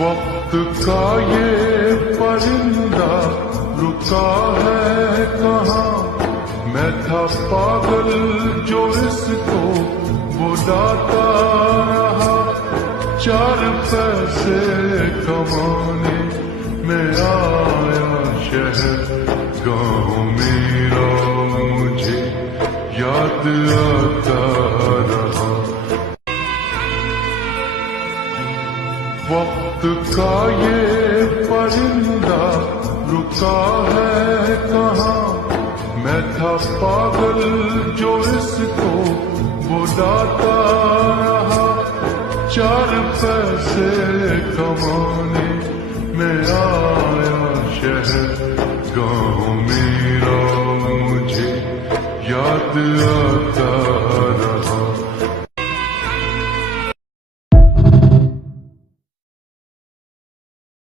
वक्त का ये परिंदा रुका है कहाँ, मैं था पागल जो इसको बुलाता रहा। चार पैसे कमाने में आया शहर, गाँव मेरा मुझे याद आता रहा। वक्त का ये परिंदा रुका है कहाँ, मैं था पागल जो इसको बुलाता रहा। चार पैसे कमाने में आया शहर, गाँव मेरा मुझे याद आता रहा।